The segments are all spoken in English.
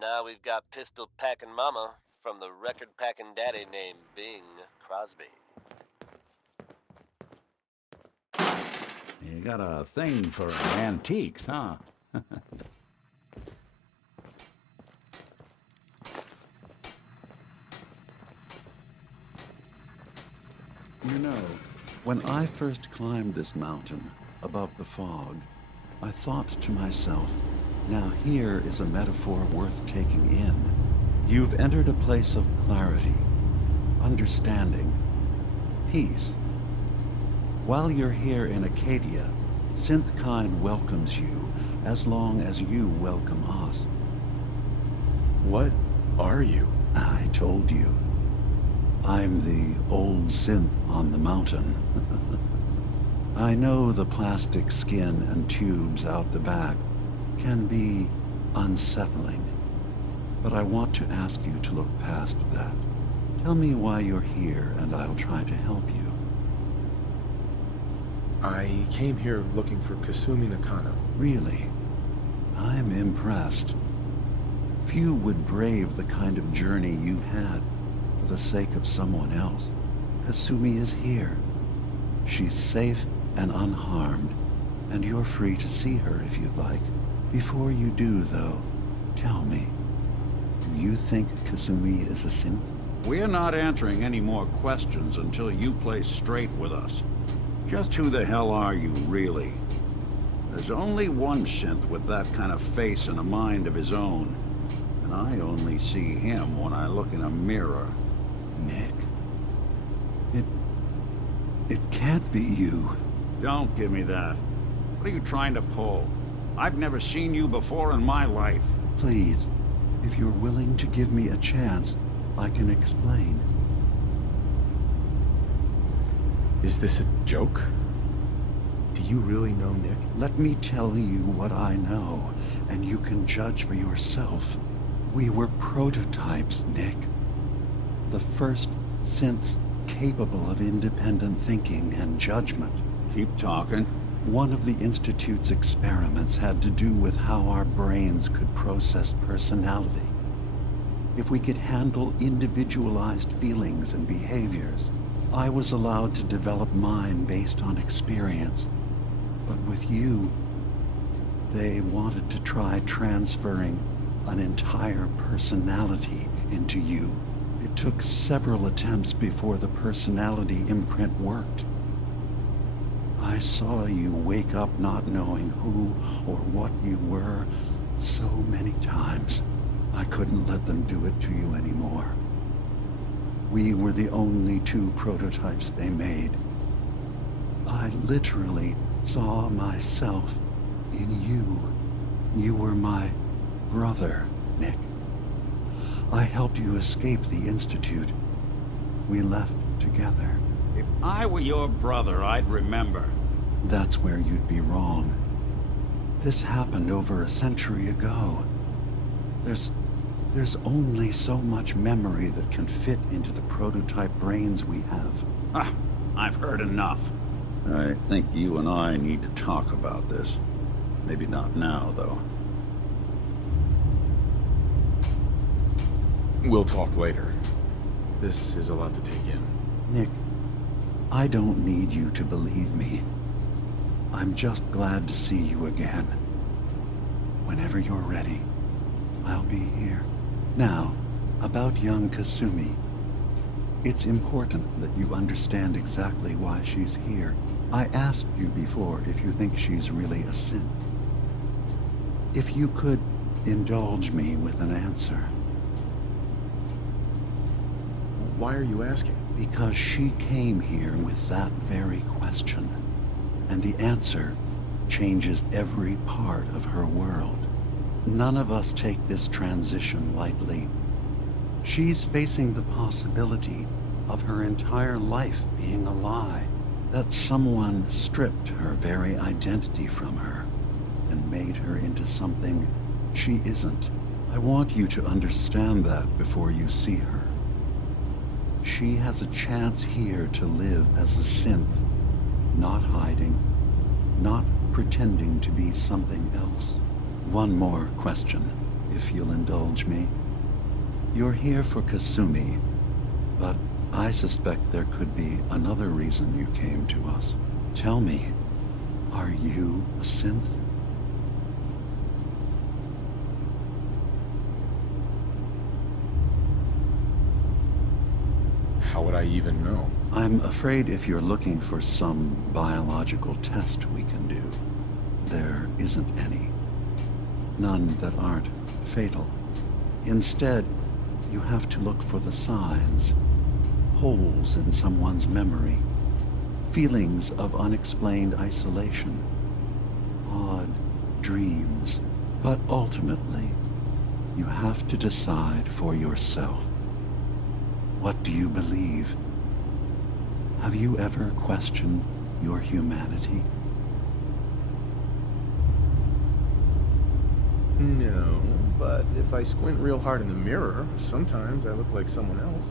Now we've got pistol-packing mama from the record-packing daddy named Bing Crosby. You got a thing for antiques, huh? You know, when I first climbed this mountain above the fog, I thought to myself, now here is a metaphor worth taking in. You've entered a place of clarity, understanding, peace. While you're here in Acadia, Synthkind welcomes you as long as you welcome us. What are you? I told you. I'm the old synth on the mountain. I know the plastic skin and tubes out the back can be unsettling, but I want to ask you to look past that. Tell me why you're here and I'll try to help you. I came here looking for Kasumi Nakano. Really? I'm impressed. Few would brave the kind of journey you've had for the sake of someone else. Kasumi is here. She's safe and unharmed, and you're free to see her if you'd like. Before you do, though, tell me, do you think Kasumi is a synth? We're not answering any more questions until you play straight with us. Just who the hell are you, really? There's only one synth with that kind of face and a mind of his own. And I only see him when I look in a mirror. Nick, it can't be you. Don't give me that. What are you trying to pull? I've never seen you before in my life. Please, if you're willing to give me a chance, I can explain. Is this a joke? Do you really know Nick? Let me tell you what I know, and you can judge for yourself. We were prototypes, Nick. The first synths capable of independent thinking and judgment. Keep talking. One of the Institute's experiments had to do with how our brains could process personality. If we could handle individualized feelings and behaviors, I was allowed to develop mine based on experience. But with you, they wanted to try transferring an entire personality into you. It took several attempts before the personality imprint worked. I saw you wake up not knowing who or what you were so many times. I couldn't let them do it to you anymore. We were the only two prototypes they made. I literally saw myself in you. You were my brother, Nick. I helped you escape the Institute. We left together. If I were your brother, I'd remember. That's where you'd be wrong. This happened over a century ago. There's only so much memory that can fit into the prototype brains we have. Ah, I've heard enough. I think you and I need to talk about this. Maybe not now, though. We'll talk later. This is a lot to take in. Nick, I don't need you to believe me. I'm just glad to see you again. Whenever you're ready, I'll be here. Now, about young Kasumi. It's important that you understand exactly why she's here. I asked you before if you think she's really a synth. If you could indulge me with an answer. Why are you asking? Because she came here with that very question. And the answer changes every part of her world. None of us take this transition lightly. She's facing the possibility of her entire life being a lie, that someone stripped her very identity from her and made her into something she isn't. I want you to understand that before you see her. She has a chance here to live as a synth, not hiding, not pretending to be something else. One more question. if you'll indulge me. You're here for Kasumi, but I suspect there could be another reason you came to us. Tell me, are you a synth? How would I even know? I'm afraid if you're looking for some biological test we can do, there isn't any. None that aren't fatal. Instead, you have to look for the signs, holes in someone's memory, feelings of unexplained isolation, odd dreams. But ultimately, you have to decide for yourself. What do you believe? Have you ever questioned your humanity? No, but if I squint real hard in the mirror, sometimes I look like someone else.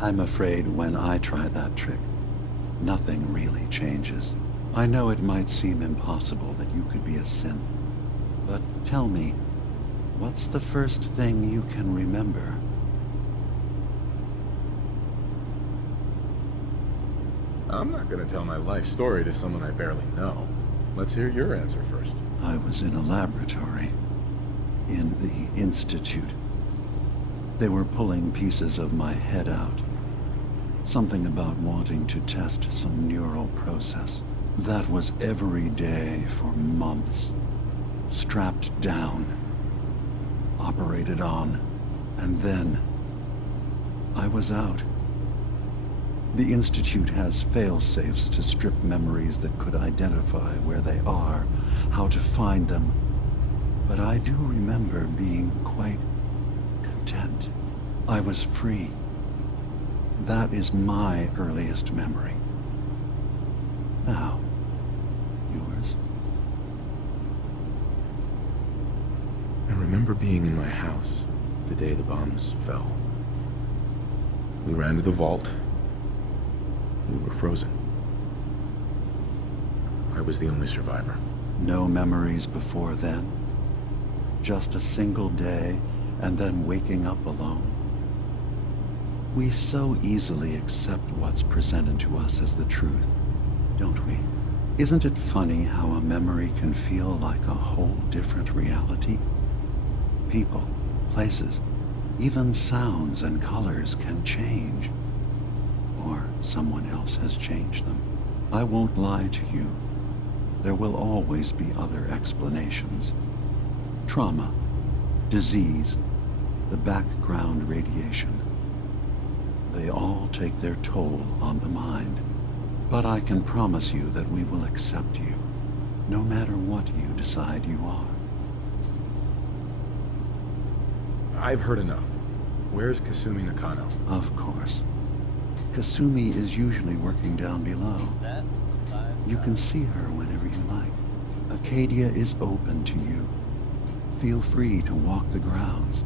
I'm afraid when I try that trick, nothing really changes. I know it might seem impossible that you could be a synth, but tell me, what's the first thing you can remember? I'm not gonna tell my life story to someone I barely know. Let's hear your answer first. I was in a laboratory, in the Institute. They were pulling pieces of my head out. Something about wanting to test some neural process. That was every day for months. Strapped down, operated on, and then I was out. The Institute has fail-safes to strip memories that could identify where they are, how to find them. But I do remember being quite content. I was free. That is my earliest memory. Now, yours? I remember being in my house the day the bombs fell. We ran to the vault. We were frozen. I was the only survivor. No memories before then? Just a single day, and then waking up alone? We so easily accept what's presented to us as the truth, don't we? Isn't it funny how a memory can feel like a whole different reality? People, places, even sounds and colors can change. Or someone else has changed them. I won't lie to you. There will always be other explanations. Trauma, disease, the background radiation. They all take their toll on the mind. But I can promise you that we will accept you, no matter what you decide you are. I've heard enough. Where's Kasumi Nakano? Of course. Kasumi is usually working down below. You can see her whenever you like. Acadia is open to you. Feel free to walk the grounds.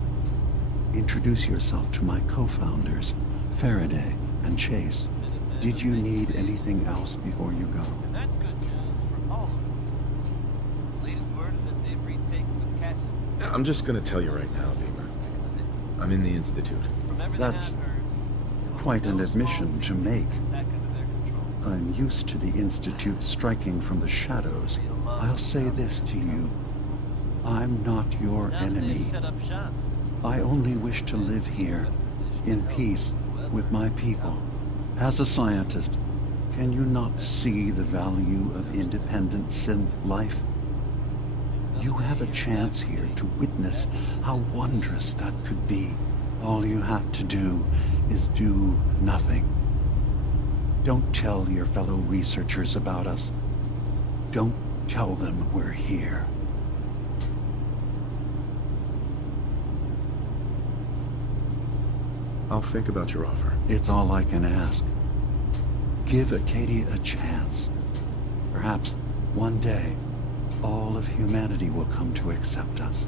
Introduce yourself to my co-founders, Faraday and Chase. Did you need anything else before you go? And that's good news for all of us. The latest word is that they've retaken the castle. I'm just gonna tell you right now, Lima. I'm in the Institute. From everything That's I've heard, quite an no small admission to thing make. back under their control. I'm used to the Institute striking from the shadows. I'll say this to you. I'm not your Now that they've enemy. set up shop, I only wish to live here, in peace, with my people. As a scientist, can you not see the value of independent synth life? You have a chance here to witness how wondrous that could be. All you have to do is do nothing. Don't tell your fellow researchers about us. Don't tell them we're here. I'll think about your offer. It's all I can ask. Give Acadia a chance. Perhaps one day, all of humanity will come to accept us,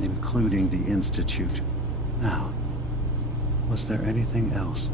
including the Institute. Now, was there anything else?